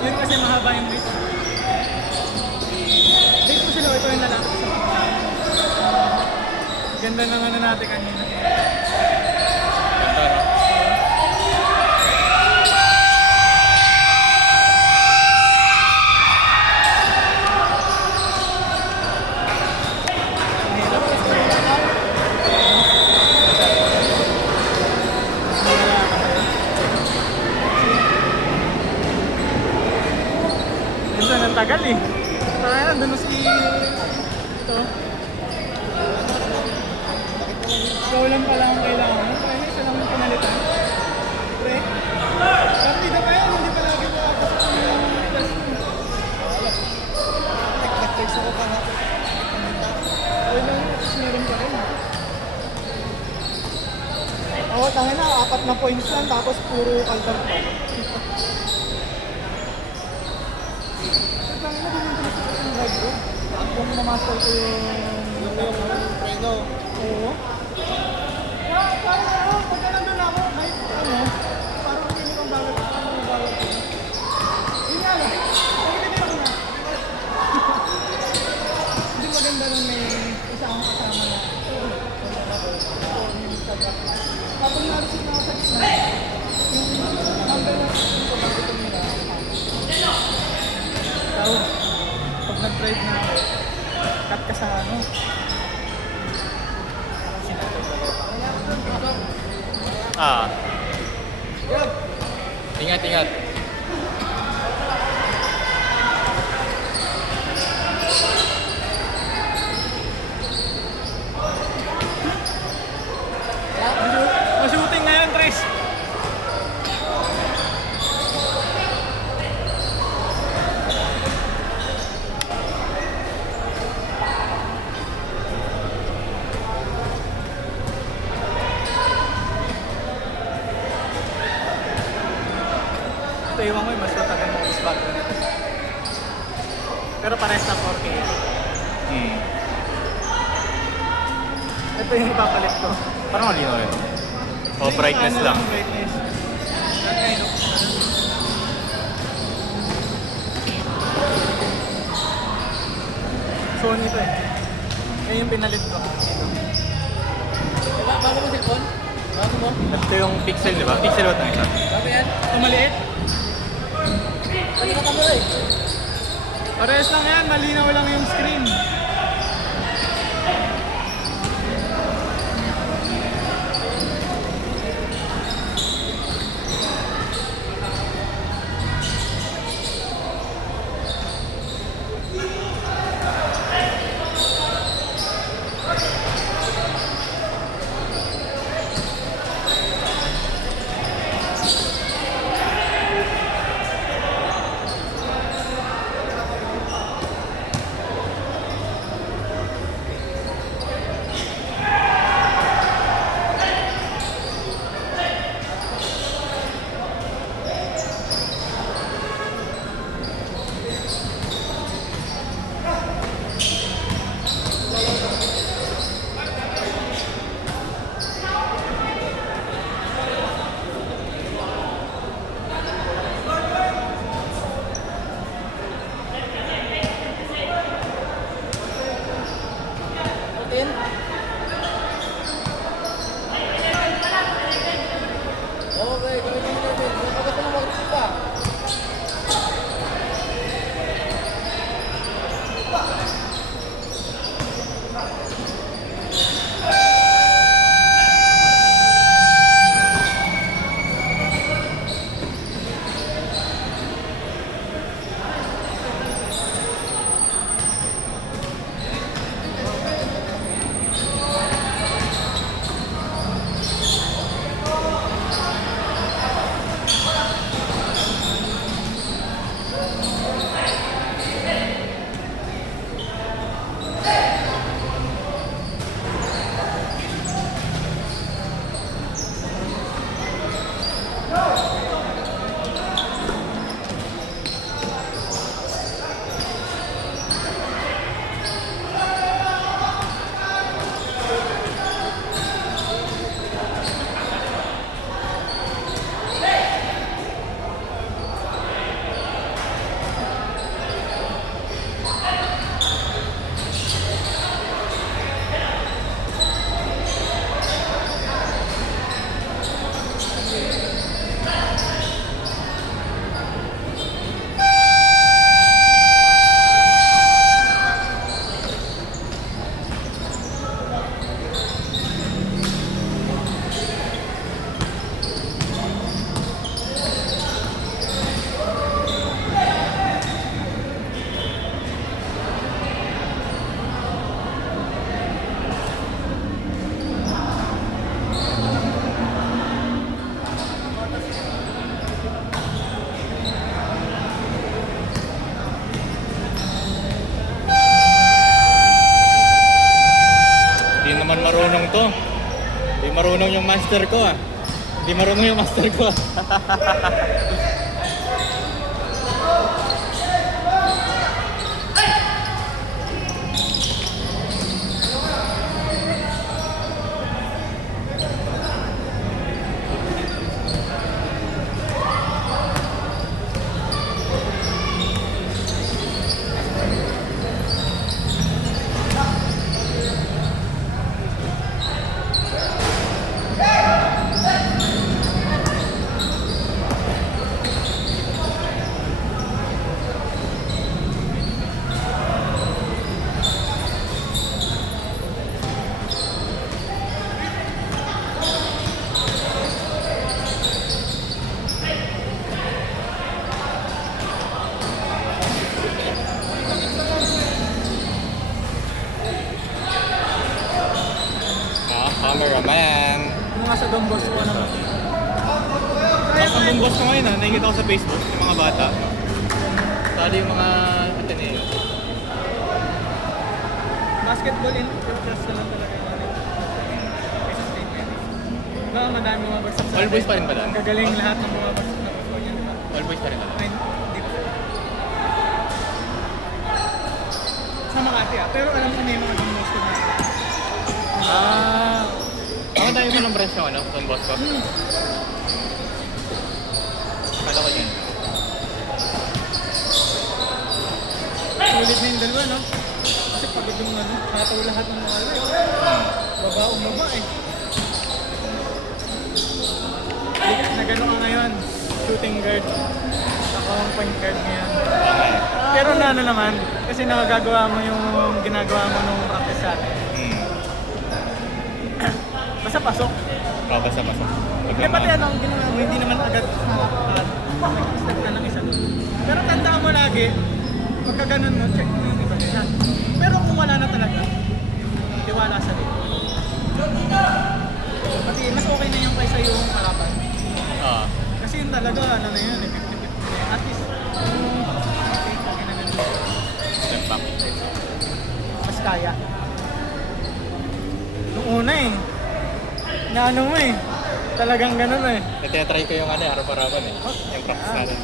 Yun kasi mahaba yung reach. Dito ko sila, ito yung lalaki. Ganda ng ano natin kanina. Ganda, no? Minsan ang tagal eh. Parang nandun na si... Ito. Ikaw lang pala ang kailangan mo. Kaya isa lang yung pinalitan. Pre? Partida pa yan, hindi pa lagi makakasok yung test mo. Nag-text ako pa nga. Wala lang, tapos meron pa rin. Oo, tangin na, 4 na points lang, tapos puro kaltar pa. Tangin na, bumunta na sa ating ride bro. Kung mamaster ko yung... Preno. Oo. Parang ano, pagka nandun ako, kahit ano, parang hindi kang bawal ko. Yun nga lang, pagkakita ko na. Hindi maganda nung may isa akong kasama na. Kapag narisip na ako sa gitna, yung number na yung pagkakita nila. Tao, pag nag-drive na ako, cut ka sa ano. Ah. Ingat, ingat. Mashooting na yun, Tris. Ito iwan ko yung mas matagal mo mas bago nito. Pero parehas na 4K. Hmm. Ito yung ipapalit ko. Parang malino rin. O, brightness Ano lang. Brightness. Okay, no? Sony to eh. Yan yung pinalit ko. Bago mo cellphone? Bago mo? Ito yung pixel, di ba? Pixel ba ito isa? Bago yan? Ito maliit. Pwede ka kamera eh. Parehas lang yan. Malinaw lang yung screen. marunong yung master ko ah. Hindi marunong yung master ko ah. Cameraman. Yung nga sa Don Bosco naman. Tapos ang boss ko ngayon nakikita ko sa Facebook, yung mga bata. Sali yung mga Ateneo. Basketball interest na lang talaga yung ano. Kaysa state tennis. Baka madami mga bagsak sa All boys pa rin ba doon? Ang gagaling lahat ng mga bagsak na gusto niya, di ba? All boys pa rin ba? Ay, hindi pa. Sa Makati pero alam ko na yung mga Don Bosco na. Ah, ang dami mo ng branch yung ano, Don Bosco. Kala ko yun. Ulit na yung dalawa, no? Kasi pagod yung ano, hataw lahat ng mga ano eh. Baba eh. Na gano'n ka ngayon, shooting guard. Ako ang point guard ngayon. Okay. Pero na ano naman, kasi nakagagawa mo yung ginagawa mo nung practice sa atin. Basta pasok. Basa-basa. Kaya pati ano, ang ginawa mo, hindi naman agad nag-step ka ng isa doon. Pero tandaan mo lagi, pagka ganun mo, check mo yung iba nila. Pero kung wala na talaga, tiwala sa dito. Pati mas okay na yung kaysa yung kalaban. Oo. Kasi yun talaga, ano na yun, 50-50. At least, Step back. mas kaya. Nung una eh, na ano mo eh, talagang ganun eh. Tinatry ko yung ano, araw-arawan eh. Yung practice natin.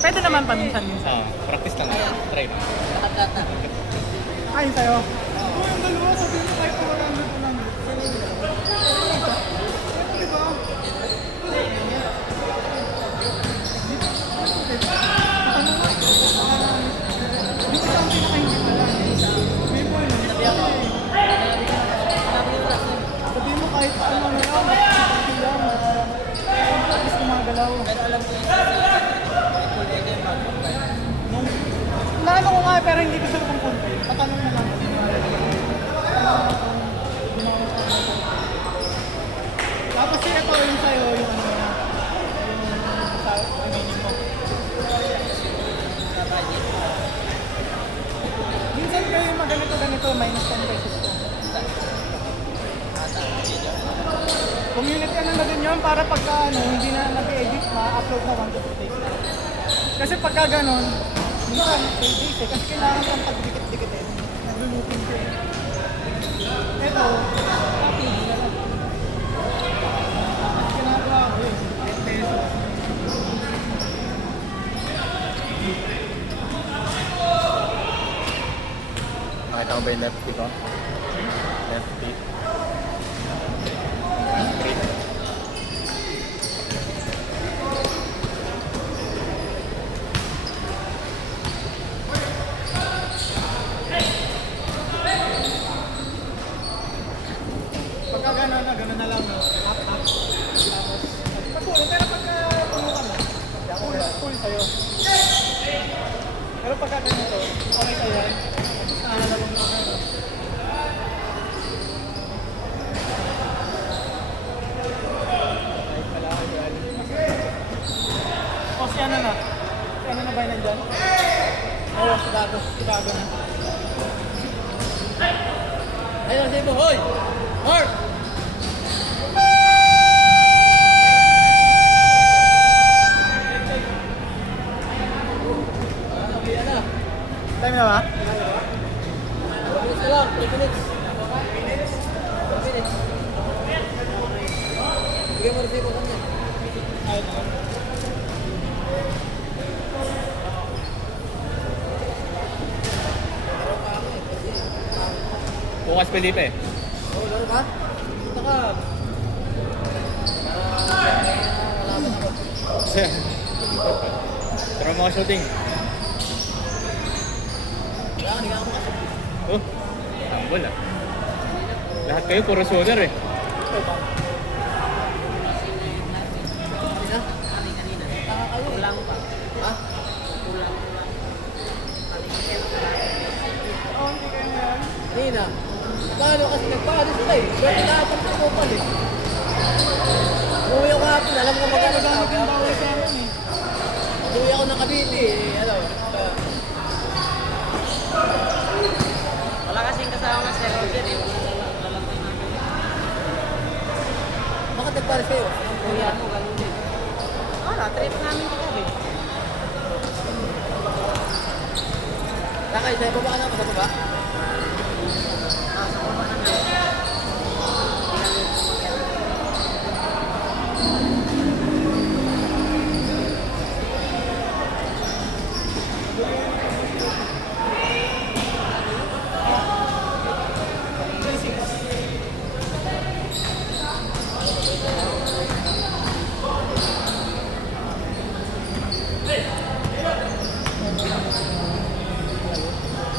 Pwede naman paminsan-minsan. Practice lang. Try lang. Ay, sa'yo. Oo, yung dalawa, sabihin mo kahit wala nandun ko lang. Diba? Dito sa ang pinaka-hindi pala. May boy, sabihin mo kahit ano na lang, bakit lang. At least gumagalaw. Naano ko nga pero hindi ko sure kung content. Tatanong na lang. Tapos ito yung sa'yo, yung ano na. Yung sa remaining mo. Minsan kayo yung ganito, minus 10 pesos ko. Community ano na din yun para pagka ano, hindi na nag-edit, ma-upload na 1 to 2 days. Kasi pagka ganon, minsan 3 days eh, kasi kailangan kang pagdikit-dikit eh. Nag-looping ko eh. Ito, upload na lang. Kasi ginagawa ko eh, 10 pesos. Nakita mo ba yung lefty ko? Lefty. Straight. Pagka gano'n na lang, up. Tapos, patuloy, pero pagka tumukan mo, full sa'yo. Pero pagka ganito, okay sa'yo eh. Tapos nakalalabang mo kayo. O si ano na? Si ano na ba yun nandyan? Oo, Chicago na. Ayun, sige mo, hoy! Mark! Time na ba? Minutes lang, 3 minutes. 3 minutes. Bigyan mo resibo kami. Ayun na. Bukas Felipe. Oo, laro ka? Punta ka. Lalaban ako. Pero mga shooting. Wala ka, hindi ka ako makasok. Oh, tambol ah. Lahat kayo puro shooter eh. Kanina? Taka kayo. Kulang pa. Ha? Oo, hindi kayo ngayon. Kanina. Paano kasi nagpalis ka eh. Ba't nakapag sa kupal eh? Uwi ako hapon, alam ko magkano sa Magamit yung bawal sa amin eh. Uwi ako ng Cavite eh. Ano? Wala kasing kasama sa Roger eh. Lalakad namin. Bakit nagpalis kayo? Kuya mo, ganun din. Wala, trip namin kagabi. Nakay, sa baba na ako sa baba? Sa baba na namin.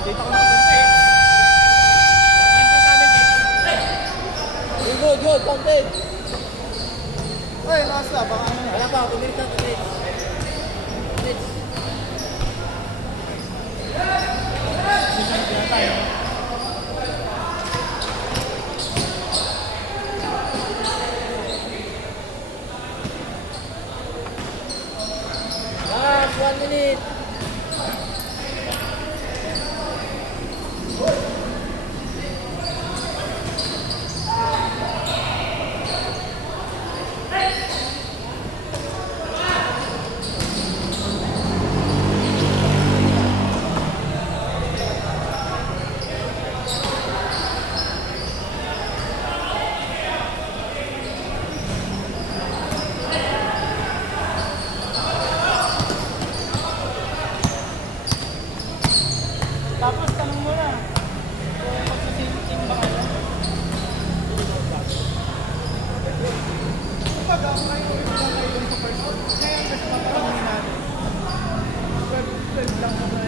Dito ko napunta eh. Siyempre sa amin dito. Good, good, content. Ay, nasa, baka ano na. Wala pa, 2 minutes na, 2 minutes. Minutes. Susunod na tayo. Last 1 minute. Tapos tanong mo na. Kung magsasimting ba kayo? Kapag ako ngayon ulit na kayo dun sa first one, ngayon kasi paparangin natin. 12 lang naman